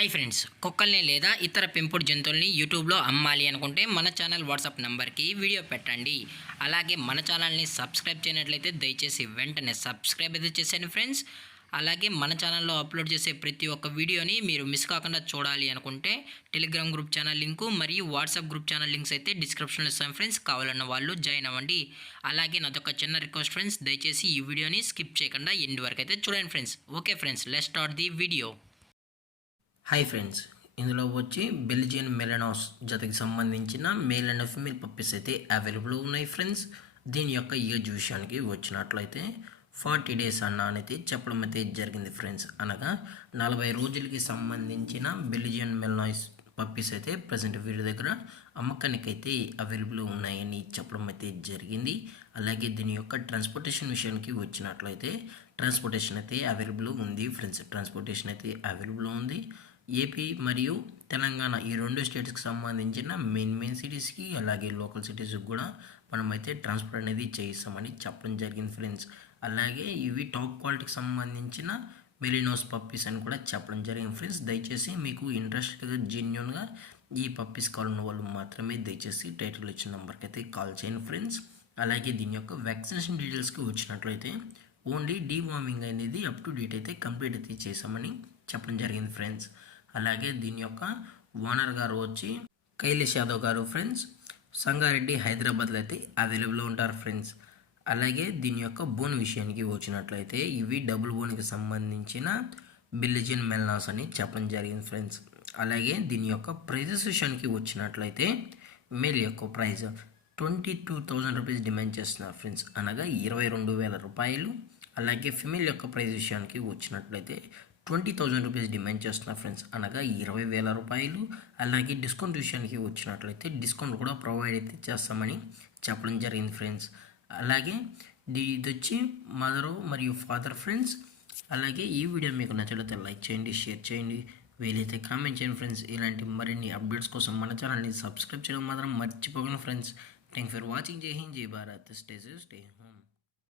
Hi friends, కుక్కల్ని లేదా ఇతర పెంపుడు జంతువుల్ని యూట్యూబ్లో అమ్మాలి అనుకుంటే మన ఛానల్ వాట్సాప్ నెంబర్కి వీడియో పెట్టండి. అలాగే మన ఛానల్ని సబ్స్క్రైబ్ చేయనట్లయితే దయచేసి వెంటనే సబ్స్క్రైబ్ అయితే చేసేయండి ఫ్రెండ్స్. అలాగే మన ఛానల్లో అప్లోడ్ చేసే ప్రతి ఒక్క వీడియోని మీరు మిస్ కాకుండా చూడాలి అనుకుంటే టెలిగ్రామ్ గ్రూప్ ఛానల్ లింకు మరియు వాట్సాప్ గ్రూప్ ఛానల్ లింక్స్ అయితే డిస్క్రిప్షన్లో ఇస్తాను ఫ్రెండ్స్. కావాలన్న వాళ్ళు జాయిన్ అవ్వండి. అలాగే నాదొక చిన్న రిక్వెస్ట్ ఫ్రెండ్స్, దయచేసి ఈ వీడియోని స్కిప్ చేయకుండా ఎండ్ వరకు అయితే చూడండి friends. Okay friends, let's start the video. Hi friends, ఇందులో వచ్చి బెల్జియన్ మెలనాస్ జతకి సంబంధించిన మేల్ అండ్ ఫీమేల్ పప్పీస్ అయితే అవైలబుల్ ఉన్నాయి ఫ్రెండ్స్. దీని యొక్క ఏజ్ విషయానికి వచ్చినట్లయితే 40 days అనేది చెప్పడం అయితే జరిగింది ఫ్రెండ్స్. అనగా 40 రోజులకి సంబంధించిన బెల్జియన్ మెలనాస్ పప్పీస్ అయితే ప్రజెంట్ వీరి దగ్గర అమ్మకానికి అయితే అవైలబుల్ ఉన్నాయని చెప్పడం అయితే జరిగింది. అలాగే దీని యొక్క ట్రాన్స్పోర్టేషన్ విషయానికి వచ్చినట్లయితే ట్రాన్స్పోర్టేషన్ అయితే అవైలబుల్ ఉంది ఫ్రెండ్స్. ట్రాన్స్పోర్టేషన్ అయితే అవైలబుల్ ఉంది. ఏపీ మరియు తెలంగాణ ఈ రెండు స్టేట్స్కి సంబంధించిన మెయిన్ సిటీస్కి అలాగే లోకల్ సిటీస్కి కూడా మనమైతే ట్రాన్స్పోర్ట్ అనేది చేయిస్తామని చెప్పడం జరిగింది ఫ్రెండ్స్. అలాగే ఇవి టాప్ క్వాలిటీకి సంబంధించిన మెలినోస్ పప్పీస్ అని కూడా చెప్పడం జరిగింది ఫ్రెండ్స్. దయచేసి మీకు ఇంట్రెస్ట్గా జెన్యున్గా ఈ పప్పీస్ కావాలన్న వాళ్ళు మాత్రమే దయచేసి టైటిల్ ఇచ్చిన నెంబర్కి అయితే కాల్ చేయండి ఫ్రెండ్స్. అలాగే దీని యొక్క వ్యాక్సినేషన్ డీటెయిల్స్కి వచ్చినట్లయితే ఓన్లీ డీవార్మింగ్ అనేది అప్ టు డేట్ అయితే కంప్లీట్ అయితే చేసామని చెప్పడం జరిగింది ఫ్రెండ్స్. అలాగే దీని యొక్క ఓనర్ గారు వచ్చి కైలేష్ యాదవ్ గారు ఫ్రెండ్స్. సంగారెడ్డి హైదరాబాద్లో అయితే అవైలబుల్ ఉంటారు ఫ్రెండ్స్. అలాగే దీని యొక్క బోన్ విషయానికి వచ్చినట్లయితే ఇవి డబుల్ బోన్కి సంబంధించిన బెల్జియన్ మెలనాస్ అని చెప్పడం జరిగింది ఫ్రెండ్స్. అలాగే దీని యొక్క ప్రైజెస్ విషయానికి వచ్చినట్లయితే మేల్ యొక్క ప్రైస్ 22,000 రూపీస్ డిమాండ్ చేస్తున్నారు ఫ్రెండ్స్, అనగా 22,000 రూపాయలు. అలాగే ఫిమేల్ యొక్క ప్రైస్ విషయానికి వచ్చినట్లయితే 20,000 రూపీస్ డిమాండ్ చేస్తున్నారు ఫ్రెండ్స్, అనగా 20,000 రూపాయలు. అలాగే డిస్కౌంట్ విషయానికి వచ్చినట్లయితే డిస్కౌంట్ కూడా ప్రొవైడ్ అయితే చేస్తామని చెప్పడం జరిగింది ఫ్రెండ్స్. అలాగే ఇది వచ్చి మదర్ మరియు ఫాదర్ ఫ్రెండ్స్. అలాగే ఈ వీడియో మీకు నచ్చినట్లయితే లైక్ చేయండి, షేర్ చేయండి, వీలైతే కామెంట్ చేయండి ఫ్రెండ్స్. ఇలాంటి మరిన్ని అప్డేట్స్ కోసం మన ఛానల్ని సబ్స్క్రైబ్ చేయడం మాత్రం మర్చిపోకండి ఫ్రెండ్స్. Thank for watching. జై హింద్, జై Bharat, stay safe, stay home.